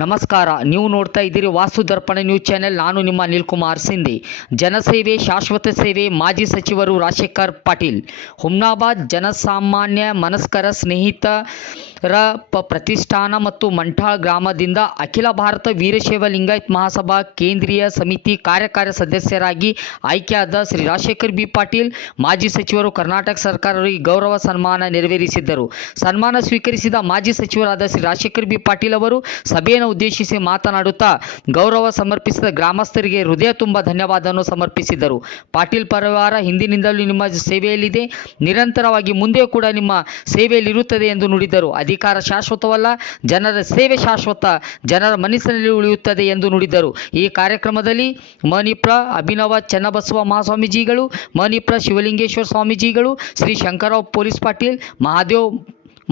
ನಮಸ್ಕಾರ. ನೀವು ನೋಡ್ತಾ ಇದ್ದೀರಿ ವಾಸ್ತು ದರ್ಪಣ ನ್ಯೂಸ್ ಚಾನೆಲ್. ನಾನು ನಿಮ್ಮ ಅನಿಲ್ ಕುಮಾರ್ ಸಿಂಧಿ. ಜನಸೇವೆ ಶಾಶ್ವತ ಸೇವೆ. ಮಾಜಿ ಸಚಿವರು ರಾಜಶೇಖರ್ ಪಾಟೀಲ್. ಹುಮ್ನಾಬಾದ್ ಜನಸಾಮಾನ್ಯ ಮನಸ್ಕರ ಸ್ನೇಹಿತರ ಪ್ರತಿಷ್ಠಾನ ಮತ್ತು ಮಂಠಾಳ್ ಗ್ರಾಮದಿಂದ ಅಖಿಲ ಭಾರತ ವೀರಶೈವ ಲಿಂಗಾಯತ್ ಮಹಾಸಭಾ ಕೇಂದ್ರೀಯ ಸಮಿತಿ ಕಾರ್ಯಕಾರಿ ಸದಸ್ಯರಾಗಿ ಆಯ್ಕೆಯಾದ ಶ್ರೀ ರಾಜಶೇಖರ್ ಬಿ ಪಾಟೀಲ್ ಮಾಜಿ ಸಚಿವರು ಕರ್ನಾಟಕ ಸರ್ಕಾರವರಿಗೆ ಗೌರವ ಸನ್ಮಾನ ನೆರವೇರಿಸಿದ್ದರು. ಸನ್ಮಾನ ಸ್ವೀಕರಿಸಿದ ಮಾಜಿ ಸಚಿವರಾದ ಶ್ರೀ ರಾಜಶೇಖರ್ ಬಿ ಪಾಟೀಲ್ ಅವರು ಸಭೆಯನ್ನು ಉದ್ದೇಶಿಸಿ ಮಾತನಾಡುತ್ತಾ ಗೌರವ ಸಮರ್ಪಿಸಿದ ಗ್ರಾಮಸ್ಥರಿಗೆ ಹೃದಯ ತುಂಬ ಧನ್ಯವಾದವನ್ನು ಸಮರ್ಪಿಸಿದರು. ಪಾಟೀಲ್ ಪರಿವಾರ ಹಿಂದಿನಿಂದಲೂ ನಿಮ್ಮ ಸೇವೆಯಲ್ಲಿದೆ, ನಿರಂತರವಾಗಿ ಮುಂದೆಯೂ ಕೂಡ ನಿಮ್ಮ ಸೇವೆಯಲ್ಲಿರುತ್ತದೆ ಎಂದು ನುಡಿದರು. ಅಧಿಕಾರ ಶಾಶ್ವತವಲ್ಲ, ಜನರ ಸೇವೆ ಶಾಶ್ವತ, ಜನರ ಮನಸ್ಸಿನಲ್ಲಿ ಉಳಿಯುತ್ತದೆ ಎಂದು ನುಡಿದರು. ಈ ಕಾರ್ಯಕ್ರಮದಲ್ಲಿ ಮಣಿಪ್ರ ಅಭಿನವ ಚನ್ನಬಸವ ಮಹಾಸ್ವಾಮೀಜಿಗಳು, ಮಣಿಪ್ರ ಶಿವಲಿಂಗೇಶ್ವರ ಸ್ವಾಮೀಜಿಗಳು, ಶ್ರೀ ಶಂಕರರಾವ್ ಪೊಲೀಸ್ ಪಾಟೀಲ್, ಮಹಾದೇವ್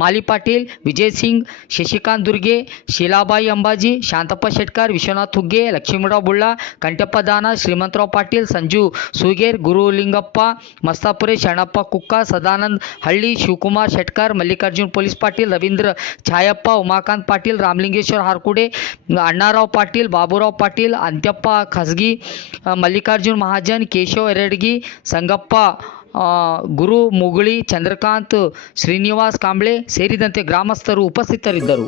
ಮಾಲಿ ಪಾಟೀಲ್, ವಿಜಯ್ ಸಿಂಗ್, ಶಶಿಕಾಂತ್ ದುರ್ಗೆ, ಶೀಲಾಬಾಯಿ ಅಂಬಾಜಿ, ಶಾಂತಪ್ಪ ಶೆಟ್ಕರ್, ವಿಶ್ವನಾಥ್ ಹುಗ್ಗೆ, ಲಕ್ಷ್ಮೀರಾವ್ ಬುಳ್ಳ, ಕಂಟಪ್ಪ ದಾನ, ಶ್ರೀಮಂತರಾವ್ ಪಾಟೀಲ್, ಸಂಜು ಸೂಗೇರ್, ಗುರುಲಿಂಗಪ್ಪ ಮಸ್ತಾಪುರೆ, ಶರಣಪ್ಪ ಕುಕ್ಕ, ಸದಾನಂದ್ ಹಳ್ಳಿ, ಶಿವಕುಮಾರ್ ಶೆಟ್ಕರ್, ಮಲ್ಲಿಕಾರ್ಜುನ್ ಪೊಲೀಸ್ ಪಾಟೀಲ್, ರವೀಂದ್ರ ಛಾಯಪ್ಪ, ಉಮಾಕಾಂತ್ ಪಾಟೀಲ್, ರಾಮಲಿಂಗೇಶ್ವರ ಹಾರ್ಕುಡೆ, ಅಣ್ಣಾರಾವ್ ಪಾಟೀಲ್, ಬಾಬುರಾವ್ ಪಾಟೀಲ್, ಅಂತ್ಯಪ್ಪ ಖಾಸಗಿ, ಮಲ್ಲಿಕಾರ್ಜುನ್ ಮಹಾಜನ್, ಕೇಶವ್ ಎರಡ್ಗಿ, ಸಂಗಪ್ಪ ಗುರು ಮುಗುಳಿ, ಚಂದ್ರಕಾಂತ್, ಶ್ರೀನಿವಾಸ್ ಕಾಂಬ್ಳೆ ಸೇರಿದಂತೆ ಗ್ರಾಮಸ್ಥರು ಉಪಸ್ಥಿತರಿದ್ದರು.